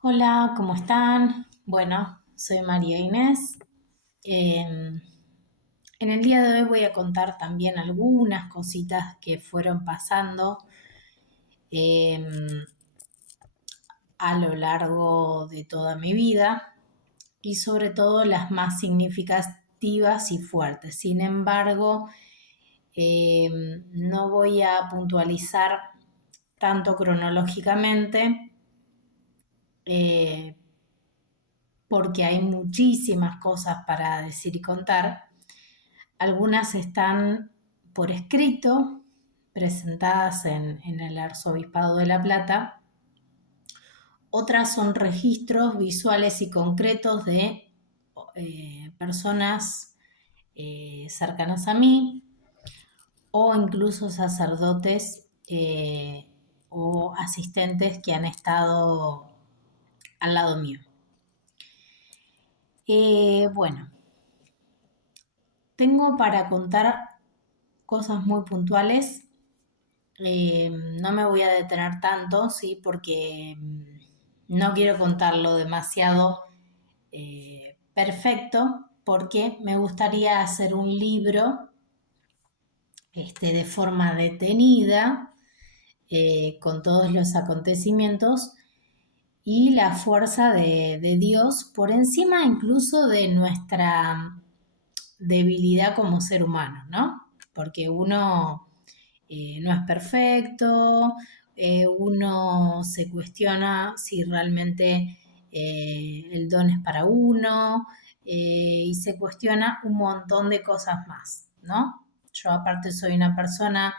Hola, ¿cómo están? Bueno, soy María Inés. En el día de hoy voy a contar también algunas cositas que fueron pasando em, a lo largo de toda mi vida y sobre todo las más significativas y fuertes. Sin embargo, no voy a puntualizar tanto cronológicamente eh, porque hay muchísimas cosas para decir y contar. Algunas están por escrito, presentadas en el Arzobispado de La Plata. Otras son registros visuales y concretos de personas cercanas a mí o incluso sacerdotes o asistentes que han estado al lado mío. Bueno, tengo para contar cosas muy puntuales. No me voy a detener tanto, sí, porque no quiero contarlo demasiado perfecto, porque me gustaría hacer un libro de forma detenida, con todos los acontecimientos y la fuerza de Dios por encima incluso de nuestra debilidad como ser humano, ¿no? Porque uno no es perfecto, uno se cuestiona si realmente el don es para uno y se cuestiona un montón de cosas más, ¿no? Yo aparte soy una persona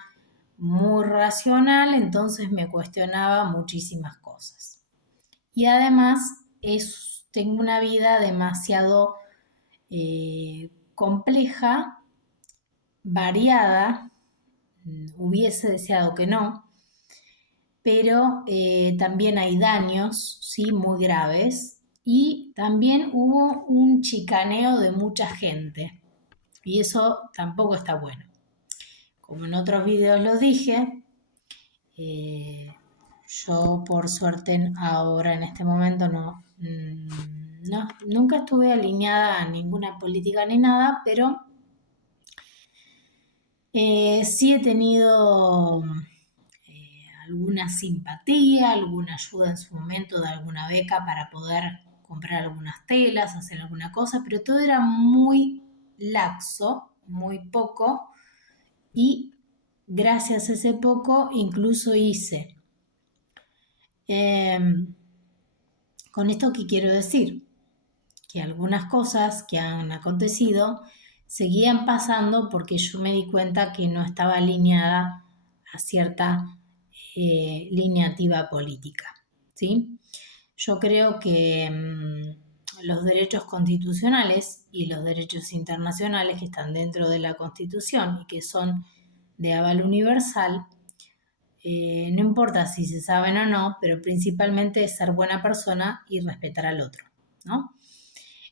muy racional, entonces me cuestionaba muchísimas cosas. Y además tengo una vida demasiado compleja, variada, hubiese deseado que no, pero también hay daños, ¿sí? Muy graves, y también hubo un chicaneo de mucha gente, y eso tampoco está bueno. Como en otros videos lo dije, eh, yo por suerte ahora en este momento nunca estuve alineada a ninguna política ni nada, pero sí he tenido alguna simpatía, alguna ayuda en su momento de alguna beca para poder comprar algunas telas, hacer alguna cosa, pero todo era muy laxo, muy poco, y gracias a ese poco incluso hice. Eh, con esto, ¿qué quiero decir? Que algunas cosas que han acontecido seguían pasando porque yo me di cuenta que no estaba alineada a cierta lineativa política, ¿sí? Yo creo que los derechos constitucionales y los derechos internacionales que están dentro de la Constitución y que son de aval universal, no importa si se saben o no, pero principalmente es ser buena persona y respetar al otro, ¿no?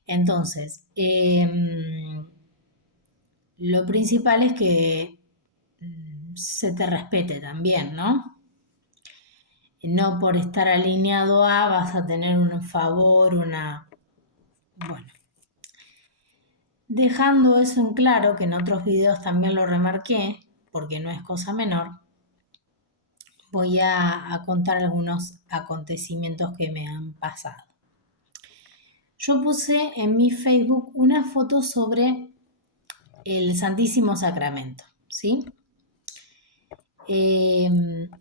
Entonces, lo principal es que se te respete también, ¿no? No por estar alineado a vas a tener un favor, una... Bueno, dejando eso en claro, que en otros videos también lo remarqué, porque no es cosa menor, voy a contar algunos acontecimientos que me han pasado. Yo puse en mi Facebook una foto sobre el Santísimo Sacramento, ¿sí? El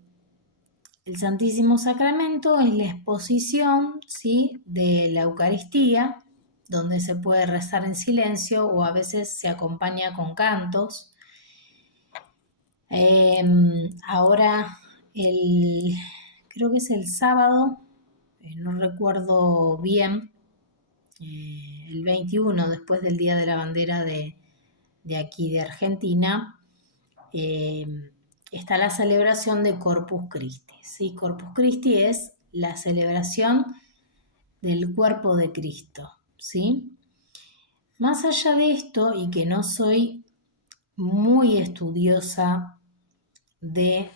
Santísimo Sacramento es la exposición, ¿sí?, de la Eucaristía, donde se puede rezar en silencio o a veces se acompaña con cantos. Ahora, creo que es el sábado, no recuerdo bien, el 21, después del Día de la Bandera de aquí de Argentina, eh, está la celebración de Corpus Christi. ¿Sí? Corpus Christi es la celebración del cuerpo de Cristo. ¿Sí? Más allá de esto, y que no soy muy estudiosa de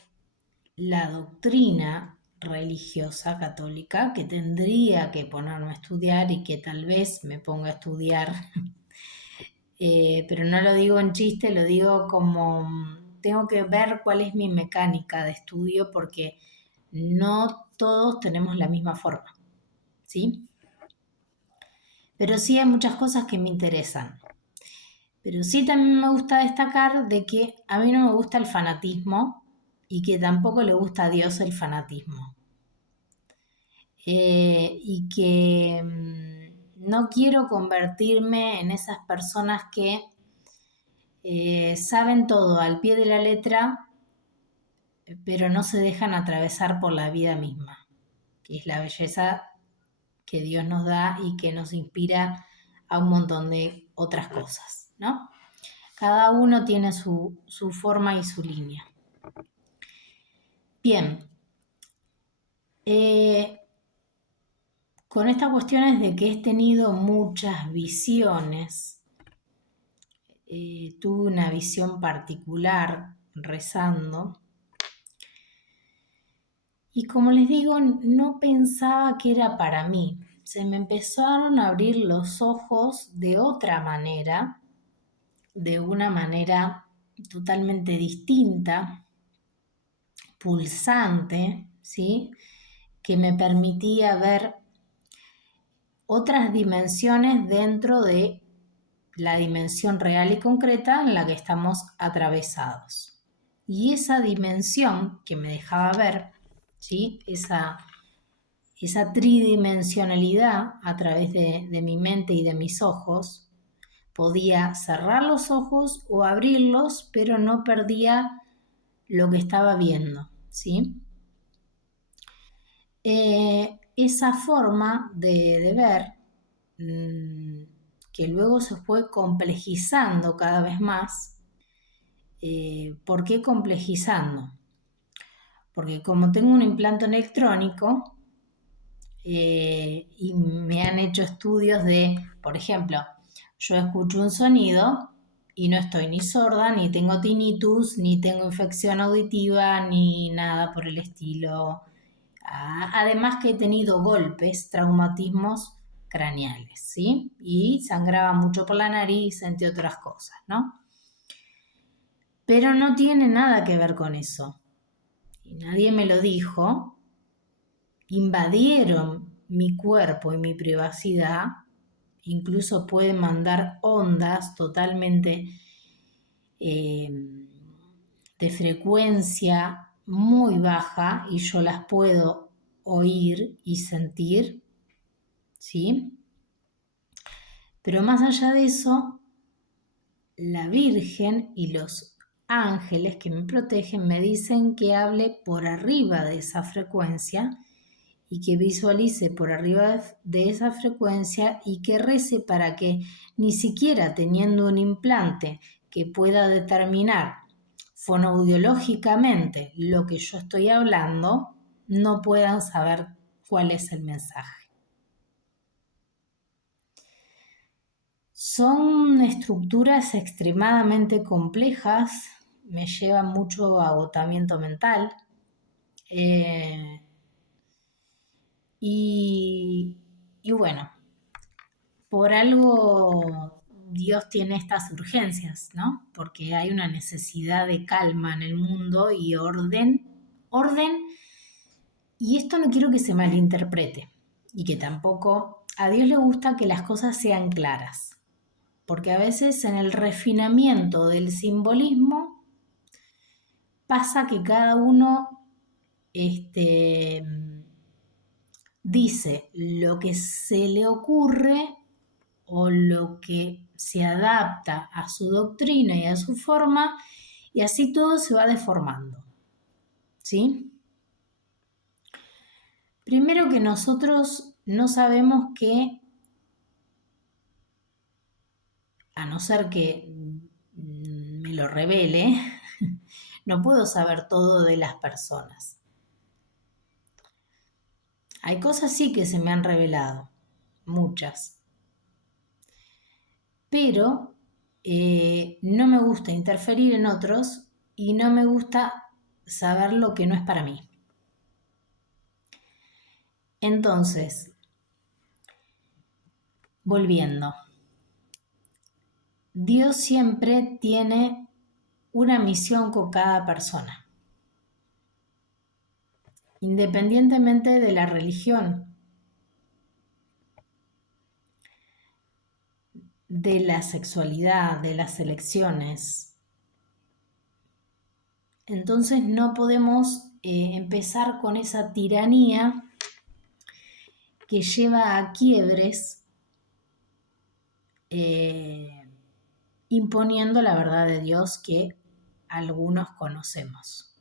la doctrina religiosa católica que tendría que ponerme a estudiar y que tal vez me ponga a estudiar, pero no lo digo en chiste, lo digo como tengo que ver cuál es mi mecánica de estudio porque no todos tenemos la misma forma, ¿sí? Pero sí hay muchas cosas que me interesan. Pero sí también me gusta destacar de que a mí no me gusta el fanatismo y que tampoco le gusta a Dios el fanatismo. Y que no quiero convertirme en esas personas que saben todo al pie de la letra, pero no se dejan atravesar por la vida misma, que es la belleza que Dios nos da y que nos inspira a un montón de otras cosas, ¿no? Cada uno tiene su forma y su línea. Bien, con estas cuestiones de que he tenido muchas visiones, tuve una visión particular rezando y como les digo, no pensaba que era para mí. Se me empezaron a abrir los ojos de otra manera, de una manera totalmente distinta, pulsante, ¿sí? Que me permitía ver otras dimensiones dentro de la dimensión real y concreta en la que estamos atravesados. Y esa dimensión que me dejaba ver, ¿sí? esa tridimensionalidad a través de mi mente y de mis ojos, podía cerrar los ojos o abrirlos, pero no perdía lo que estaba viendo, ¿sí? Esa forma de ver, que luego se fue complejizando cada vez más. ¿Por qué complejizando? Porque como tengo un implante electrónico y me han hecho estudios de, por ejemplo, yo escucho un sonido y no estoy ni sorda, ni tengo tinnitus, ni tengo infección auditiva, ni nada por el estilo. Además que he tenido golpes, traumatismos craneales, ¿sí? Y sangraba mucho por la nariz, entre otras cosas, ¿no? Pero no tiene nada que ver con eso. Y nadie me lo dijo. Invadieron mi cuerpo y mi privacidad. Incluso pueden mandar ondas totalmente de frecuencia muy baja y yo las puedo oír y sentir, ¿sí? Pero más allá de eso, la Virgen y los ángeles que me protegen me dicen que hable por arriba de esa frecuencia y que visualice por arriba de esa frecuencia y que rece para que ni siquiera teniendo un implante que pueda determinar fonoaudiológicamente lo que yo estoy hablando, no puedan saber cuál es el mensaje. Son estructuras extremadamente complejas, me llevan mucho agotamiento mental y bueno, por algo Dios tiene estas urgencias, ¿no? Porque hay una necesidad de calma en el mundo y orden, y esto no quiero que se malinterprete y que tampoco a Dios le gusta que las cosas sean claras, porque a veces en el refinamiento del simbolismo pasa que cada uno dice lo que se le ocurre o lo que se adapta a su doctrina y a su forma, y así todo se va deformando, ¿sí? Primero que nosotros no sabemos que, a no ser que me lo revele, no puedo saber todo de las personas. Hay cosas sí que se me han revelado, muchas. Pero no me gusta interferir en otros y no me gusta saber lo que no es para mí. Entonces, volviendo, Dios siempre tiene una misión con cada persona, independientemente de la religión, de la sexualidad, de las elecciones. Entonces no podemos empezar con esa tiranía que lleva a quiebres imponiendo la verdad de Dios que algunos conocemos.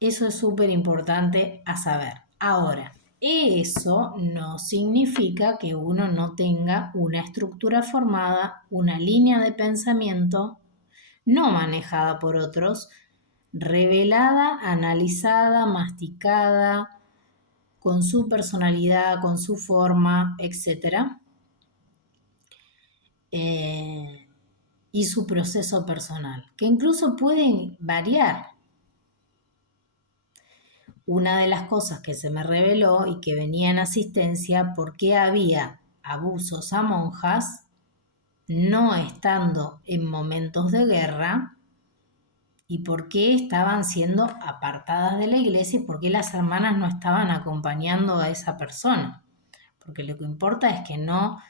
Eso es súper importante a saber. Ahora, eso no significa que uno no tenga una estructura formada, una línea de pensamiento no manejada por otros, revelada, analizada, masticada, con su personalidad, con su forma, etc. Y su proceso personal, que incluso pueden variar. Una de las cosas que se me reveló y que venía en asistencia, por qué había abusos a monjas, no estando en momentos de guerra, y por qué estaban siendo apartadas de la iglesia y por qué las hermanas no estaban acompañando a esa persona. Porque lo que importa es que no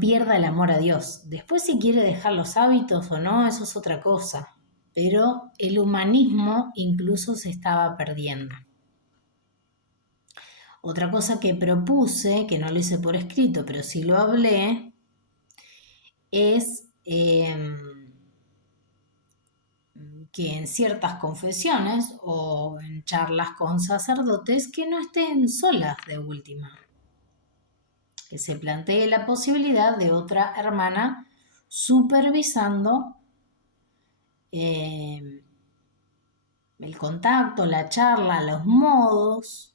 pierda el amor a Dios. Después si quiere dejar los hábitos o no, eso es otra cosa. Pero el humanismo incluso se estaba perdiendo. Otra cosa que propuse, que no lo hice por escrito, pero sí lo hablé, es que en ciertas confesiones o en charlas con sacerdotes que no estén solas de última. Que se plantee la posibilidad de otra hermana supervisando el contacto, la charla, los modos.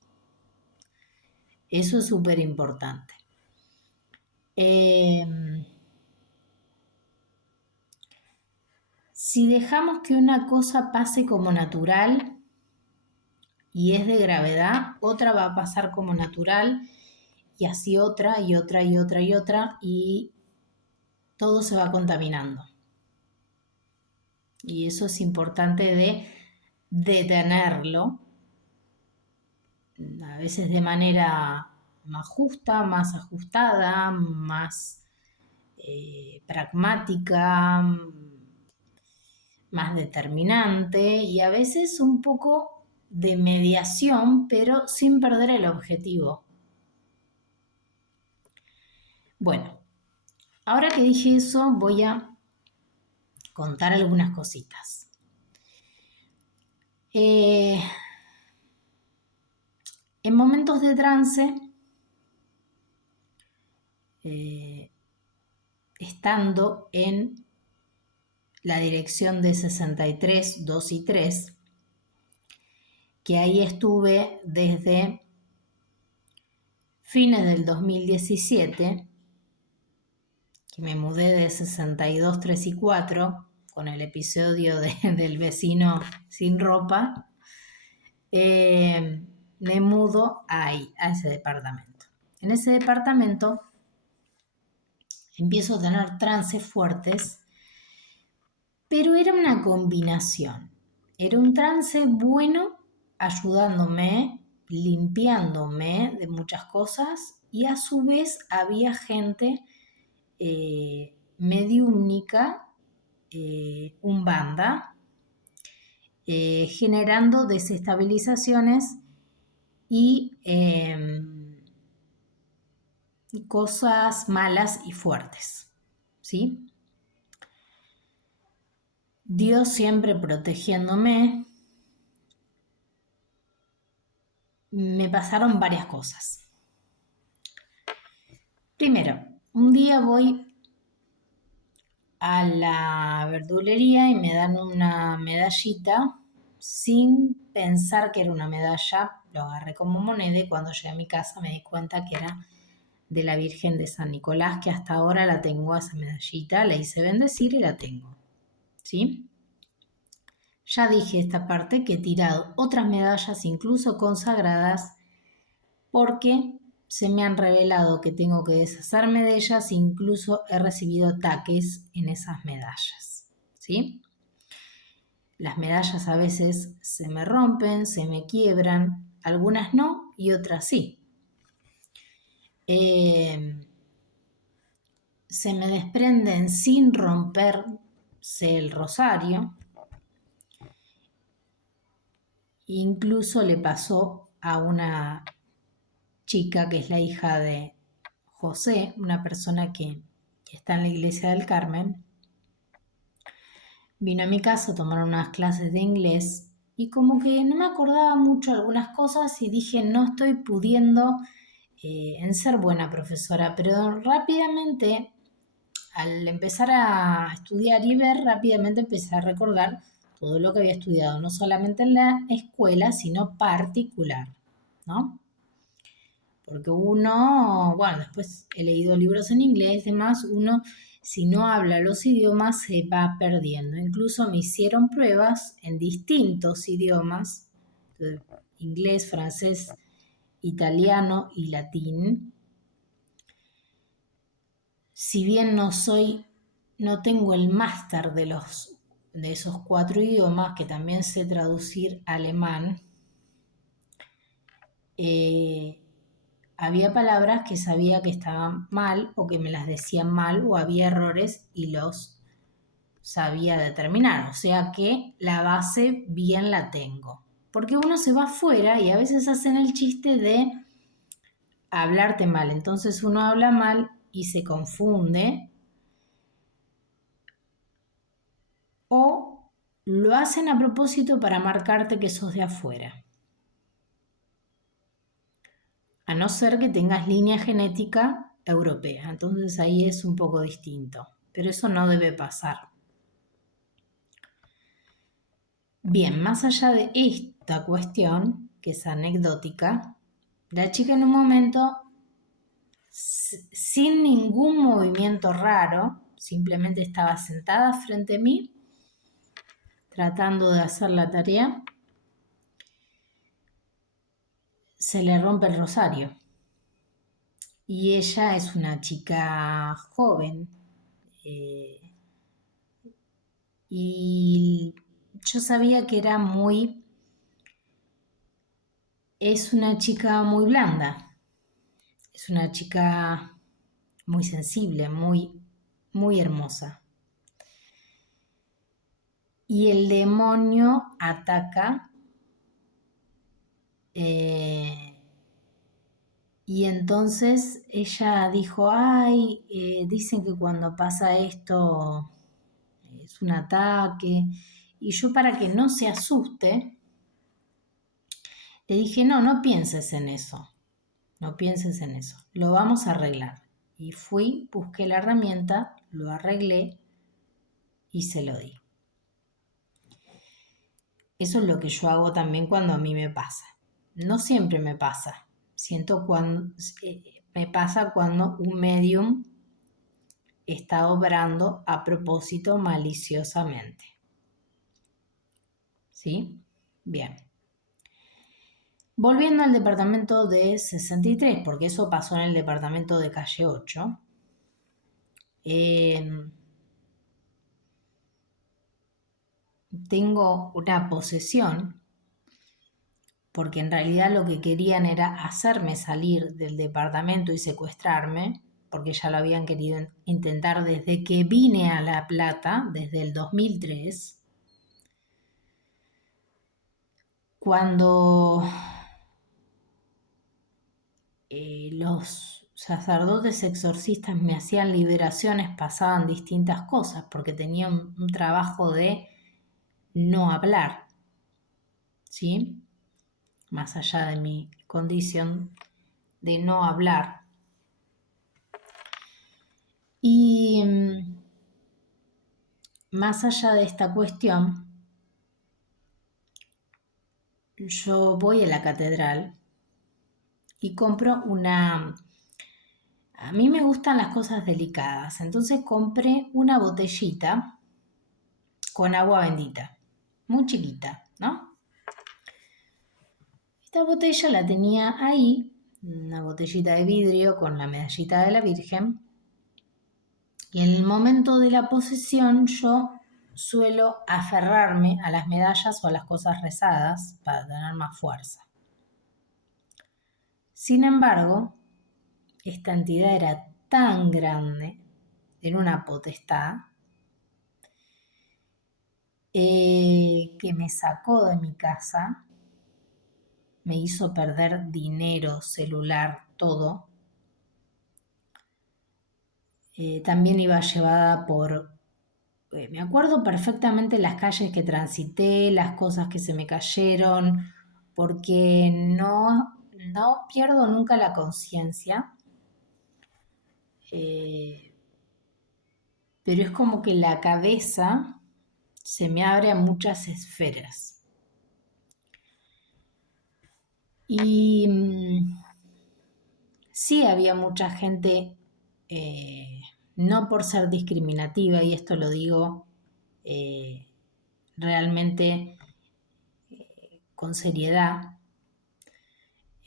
Eso es súper importante. Si dejamos que una cosa pase como natural y es de gravedad, otra va a pasar como natural y así otra y otra y otra y otra y todo se va contaminando. Y eso es importante de detenerlo, a veces de manera más justa, más ajustada, más pragmática, más determinante y a veces un poco de mediación, pero sin perder el objetivo. Bueno, ahora que dije eso, voy a contar algunas cositas. En momentos de trance, estando en la dirección de 63, 2 y 3, que ahí estuve desde fines del 2017, que me mudé de 62, 3 y 4, con el episodio del vecino sin ropa, me mudo ahí, a ese departamento. En ese departamento empiezo a tener trances fuertes, pero era una combinación. Era un trance bueno, ayudándome, limpiándome de muchas cosas, y a su vez había gente mediúmnica, umbanda, generando desestabilizaciones y cosas malas y fuertes, ¿sí? Dios siempre protegiéndome. Me pasaron varias cosas. Primero, un día voy a la verdulería y me dan una medallita sin pensar que era una medalla. Lo agarré como moneda y cuando llegué a mi casa me di cuenta que era de la Virgen de San Nicolás, que hasta ahora la tengo, esa medallita, la hice bendecir y la tengo, ¿sí? Ya dije esta parte que he tirado otras medallas, incluso consagradas, porque se me han revelado que tengo que deshacerme de ellas, incluso he recibido ataques en esas medallas, ¿sí? Las medallas a veces se me rompen, se me quiebran, algunas no y otras sí. Se me desprenden sin romperse el rosario. Incluso le pasó a una chica que es la hija de José, una persona que está en la iglesia del Carmen. Vino a mi casa a tomar unas clases de inglés y como que no me acordaba mucho algunas cosas y dije no estoy pudiendo en ser buena profesora, pero rápidamente al empezar a estudiar y ver, rápidamente empecé a recordar todo lo que había estudiado, no solamente en la escuela, sino particular, ¿no? Porque uno, bueno, después he leído libros en inglés, demás, uno si no habla los idiomas se va perdiendo. Incluso me hicieron pruebas en distintos idiomas, inglés, francés, italiano y latín. Si bien no tengo el máster de esos 4 idiomas, que también sé traducir alemán, había palabras que sabía que estaban mal o que me las decían mal o había errores y los sabía determinar. O sea que la base bien la tengo. Porque uno se va afuera y a veces hacen el chiste de hablarte mal. Entonces uno habla mal y se confunde. O lo hacen a propósito para marcarte que sos de afuera. A no ser que tengas línea genética europea. Entonces ahí es un poco distinto. Pero eso no debe pasar. Bien, más allá de esta cuestión, que es anecdótica, la chica en un momento, sin ningún movimiento raro, simplemente estaba sentada frente a mí, tratando de hacer la tarea, se le rompe el rosario. Y ella es una chica joven. Y yo sabía que es una chica muy blanda, es una chica muy sensible, muy hermosa. Y el demonio ataca y entonces ella dijo, ay, dicen que cuando pasa esto es un ataque. Y yo para que no se asuste, le dije, no pienses en eso, no pienses en eso, lo vamos a arreglar. Y fui, busqué la herramienta, lo arreglé y se lo di. Eso es lo que yo hago también cuando a mí me pasa. No siempre me pasa. Me pasa cuando un medium está obrando a propósito maliciosamente. ¿Sí? Bien. Volviendo al departamento de 63, porque eso pasó en el departamento de calle 8. Tengo una posesión, porque en realidad lo que querían era hacerme salir del departamento y secuestrarme, porque ya lo habían querido intentar desde que vine a La Plata, desde el 2003. Cuando los sacerdotes exorcistas me hacían liberaciones, pasaban distintas cosas, porque tenía un trabajo de no hablar, ¿sí? Más allá de mi condición de no hablar. Y más allá de esta cuestión, yo voy a la catedral y compro una... A mí me gustan las cosas delicadas, entonces compré una botellita con agua bendita. muy chiquita, ¿no? Esta botella la tenía ahí, una botellita de vidrio con la medallita de la Virgen. Y en el momento de la posesión yo suelo aferrarme a las medallas o a las cosas rezadas para tener más fuerza. Sin embargo, esta entidad era tan grande, era una potestad, que me sacó de mi casa, me hizo perder dinero, celular, todo. También iba llevada por... me acuerdo perfectamente las calles que transité, las cosas que se me cayeron, porque no pierdo nunca la conciencia, pero es como que la cabeza se me abre a muchas esferas. Y sí había mucha gente, no por ser discriminativa, y esto lo digo realmente con seriedad,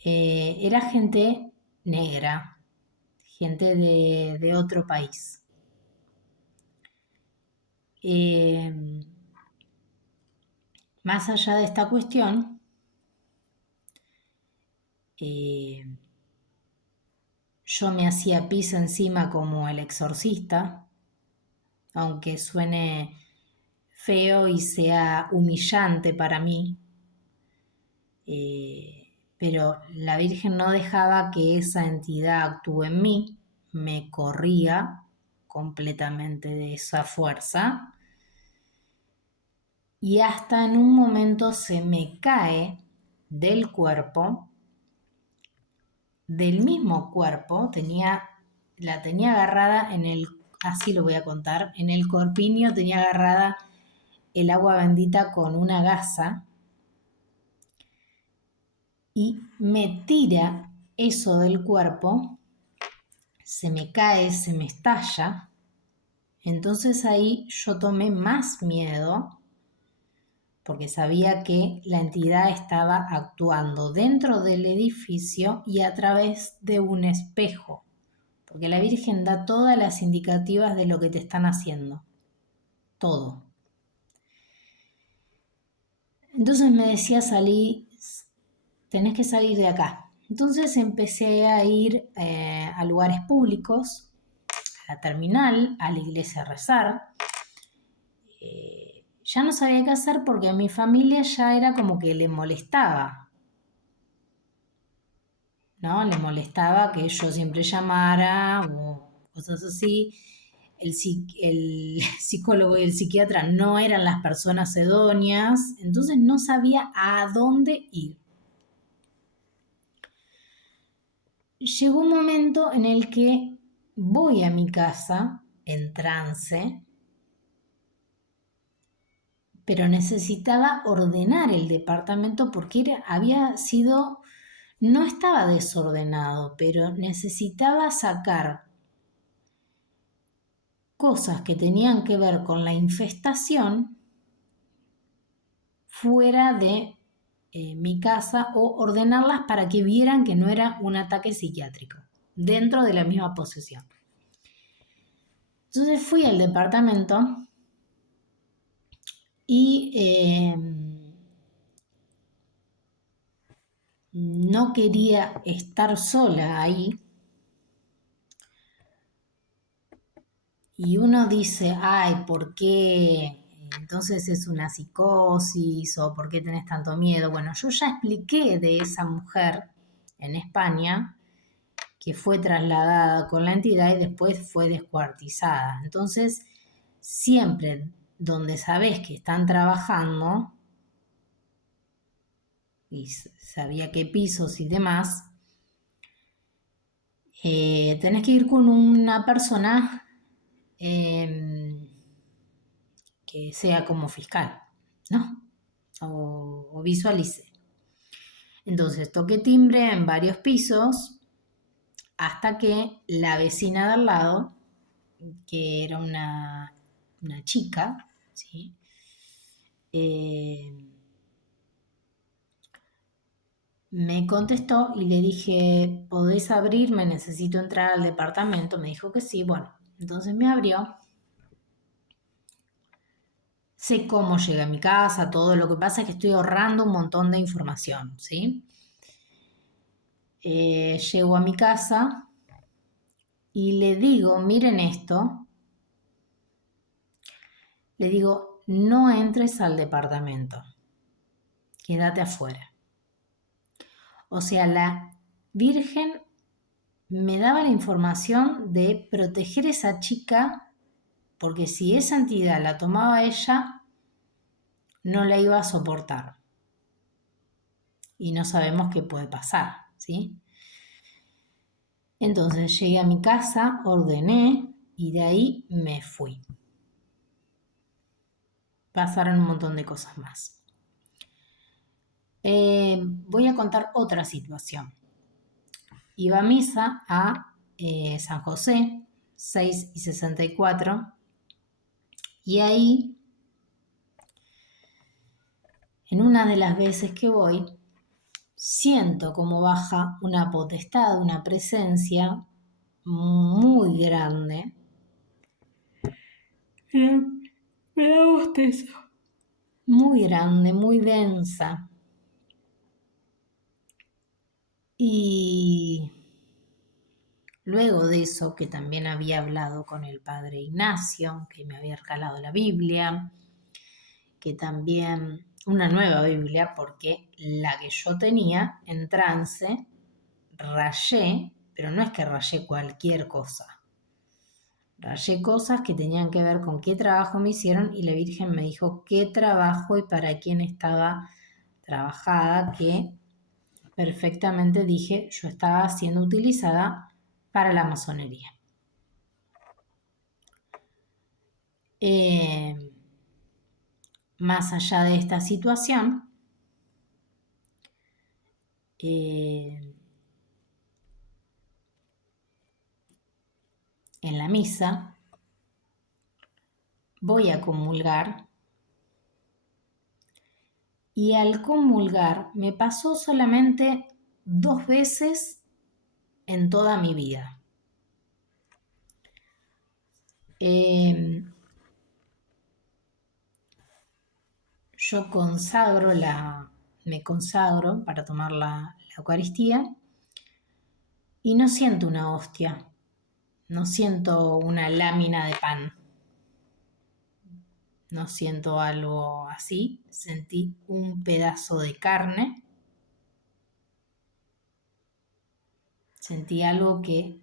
era gente negra, gente de otro país. Más allá de esta cuestión, yo me hacía pis encima como el exorcista, aunque suene feo y sea humillante para mí, pero la Virgen no dejaba que esa entidad actúe en mí, me corría completamente de esa fuerza y hasta en un momento se me cae del cuerpo, del mismo cuerpo, la tenía agarrada así lo voy a contar, en el corpiño tenía agarrada el agua bendita con una gasa y me tira eso del cuerpo, se me cae, se me estalla. Entonces ahí yo tomé más miedo porque sabía que la entidad estaba actuando dentro del edificio y a través de un espejo, porque la Virgen da todas las indicativas de lo que te están haciendo, todo. Entonces me decía, tenés que salir de acá. Entonces empecé a ir a lugares públicos, a la terminal, a la iglesia a rezar. Ya no sabía qué hacer porque a mi familia ya era como que le molestaba, ¿no? Le molestaba que yo siempre llamara o cosas así. El psicólogo y el psiquiatra no eran las personas idóneas, entonces no sabía a dónde ir. Llegó un momento en el que voy a mi casa en trance, pero necesitaba ordenar el departamento porque no estaba desordenado, pero necesitaba sacar cosas que tenían que ver con la infestación fuera de mi casa o ordenarlas para que vieran que no era un ataque psiquiátrico dentro de la misma posesión. Entonces fui al departamento y no quería estar sola ahí. Y uno dice, ay, ¿por qué? Entonces es una psicosis o ¿por qué tenés tanto miedo? Bueno, yo ya expliqué de esa mujer en España que fue trasladada con la entidad y después fue descuartizada. Entonces, siempre donde sabés que están trabajando y sabía qué pisos y demás, tenés que ir con una persona que sea como fiscal, ¿no? O visualice. Entonces toqué timbre en varios pisos hasta que la vecina de al lado, que era una chica, ¿sí? me contestó y le dije, ¿podés abrirme? Necesito entrar al departamento. Me dijo que sí. Bueno, entonces me abrió. Sé cómo llegué a mi casa, todo. Lo que pasa es que estoy ahorrando un montón de información, ¿sí? Llego a mi casa y le digo, miren esto. Le digo, no entres al departamento. Quédate afuera. O sea, la Virgen me daba la información de proteger a esa chica, porque si esa entidad la tomaba ella, no la iba a soportar. Y no sabemos qué puede pasar, ¿sí? Entonces llegué a mi casa, ordené y de ahí me fui. Pasaron un montón de cosas más. Voy a contar otra situación. Iba a misa a San José, 6 y 64, y ahí, en una de las veces que voy, siento como baja una potestad, una presencia muy grande. Me da bostezo. Muy grande, muy densa. Y luego de eso, que también había hablado con el padre Ignacio, que me había regalado la Biblia, que también una nueva Biblia, porque la que yo tenía en trance, rayé, pero no es que rayé cualquier cosa. Rayé cosas que tenían que ver con qué trabajo me hicieron y la Virgen me dijo qué trabajo y para quién estaba trabajada, que perfectamente dije yo estaba siendo utilizada para la masonería. Más allá de esta situación, en la misa voy a comulgar y al comulgar me pasó solamente 2 veces en toda mi vida. Yo me consagro para tomar la Eucaristía y no siento una hostia, no siento una lámina de pan, no siento algo así, sentí un pedazo de carne, sentí algo que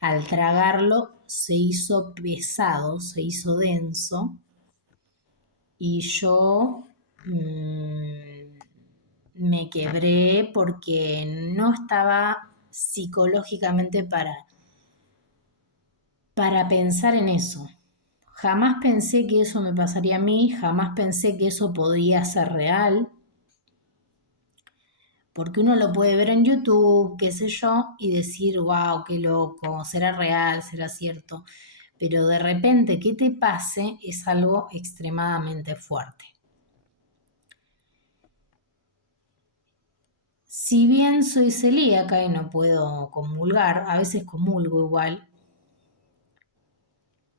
al tragarlo se hizo pesado, se hizo denso y yo me quebré porque no estaba psicológicamente para pensar en eso. Jamás pensé que eso me pasaría a mí, jamás pensé que eso podía ser real, porque uno lo puede ver en YouTube, qué sé yo, y decir, wow, qué loco, será real, será cierto, pero de repente que te pase es algo extremadamente fuerte. Si bien soy celíaca y no puedo comulgar, a veces comulgo igual,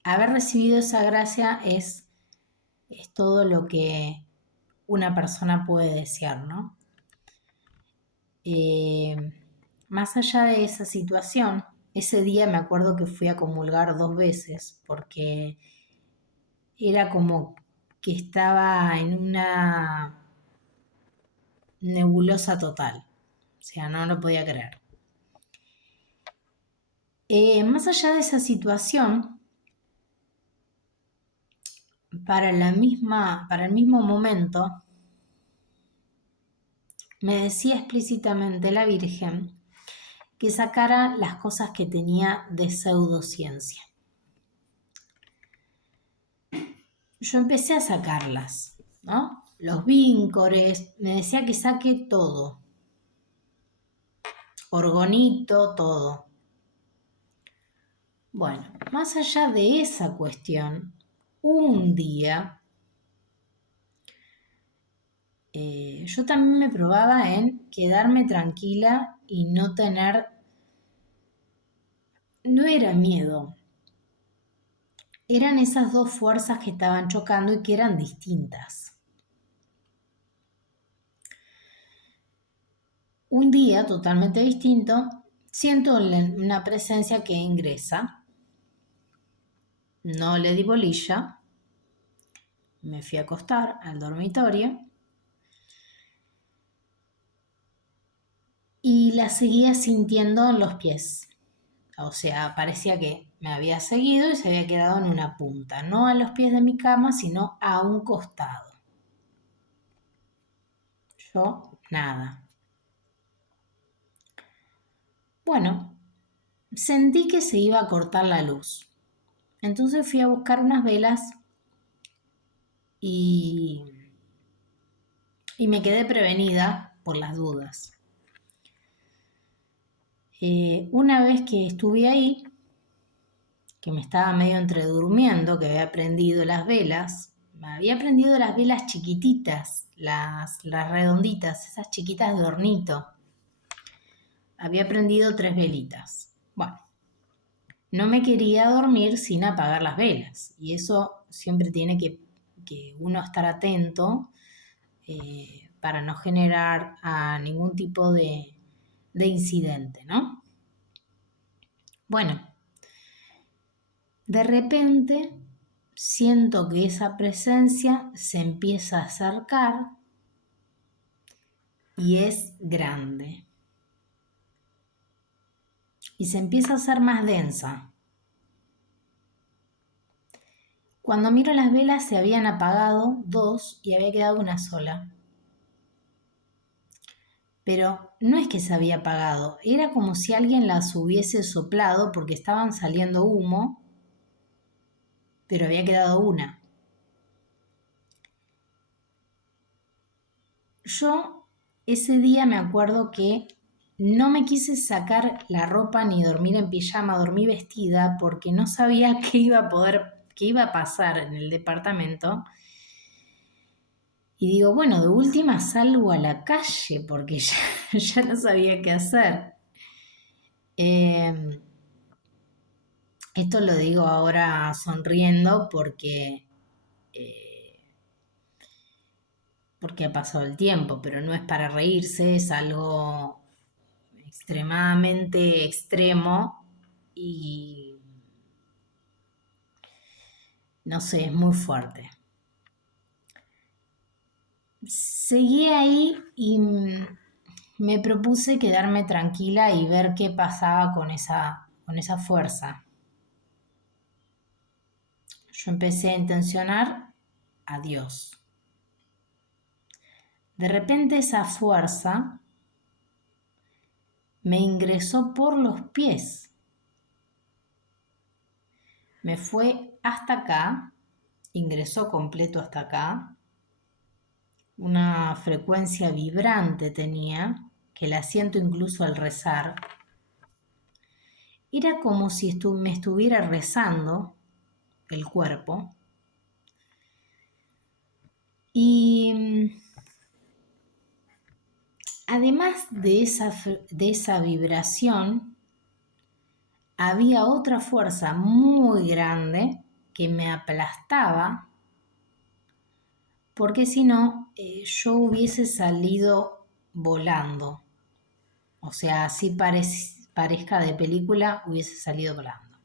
haber recibido esa gracia es todo lo que una persona puede desear, ¿no? Más allá de esa situación, ese día me acuerdo que fui a comulgar 2 veces porque era como que estaba en una nebulosa total, o sea, no lo podía creer. Más allá de esa situación, para el mismo momento, me decía explícitamente la Virgen que sacara las cosas que tenía de pseudociencia. Yo empecé a sacarlas, ¿no? Los víncores, me decía que saque todo, orgonito, todo. Bueno, más allá de esa cuestión, un día yo también me probaba en quedarme tranquila y no tener, no era miedo, eran esas dos fuerzas que estaban chocando y que eran distintas. Un día totalmente distinto, siento una presencia que ingresa, no le di bolilla, me fui a acostar al dormitorio y la seguía sintiendo en los pies. O sea, parecía que me había seguido y se había quedado en una punta, no a los pies de mi cama, sino a un costado. Yo, nada. Bueno, sentí que se iba a cortar la luz. Entonces fui a buscar unas velas y, y me quedé prevenida por las dudas. Una vez que estuve ahí, que me estaba medio entredurmiendo, que había prendido las velas, me había prendido las velas chiquititas, las redonditas, esas chiquitas de hornito. Había prendido 3 velitas. Bueno, no me quería dormir sin apagar las velas. Y eso siempre tiene que uno estar atento para no generar ningún tipo de incidente, ¿no? Bueno, de repente siento que esa presencia se empieza a acercar y es grande. Y se empieza a hacer más densa. Cuando miro las velas se habían apagado 2 y había quedado una sola. Pero no es que se había apagado, era como si alguien las hubiese soplado porque estaban saliendo humo, pero había quedado una. Yo ese día me acuerdo que no me quise sacar la ropa ni dormir en pijama, dormí vestida porque no sabía qué iba a pasar en el departamento. Y digo, bueno, de última salgo a la calle porque ya no sabía qué hacer. Esto lo digo ahora sonriendo porque ha pasado el tiempo, pero no es para reírse, es algo extremadamente extremo y no sé, es muy fuerte. Seguí ahí y me propuse quedarme tranquila y ver qué pasaba con esa fuerza. Yo empecé a intencionar a Dios. De repente esa fuerza me ingresó por los pies. Me fue hasta acá, ingresó completo hasta acá. Una frecuencia vibrante tenía, que la siento incluso al rezar. Era como si me estuviera rezando el cuerpo. Y además de esa vibración, había otra fuerza muy grande que me aplastaba, porque si no, yo hubiese salido volando. O sea, así parezca de película, hubiese salido volando.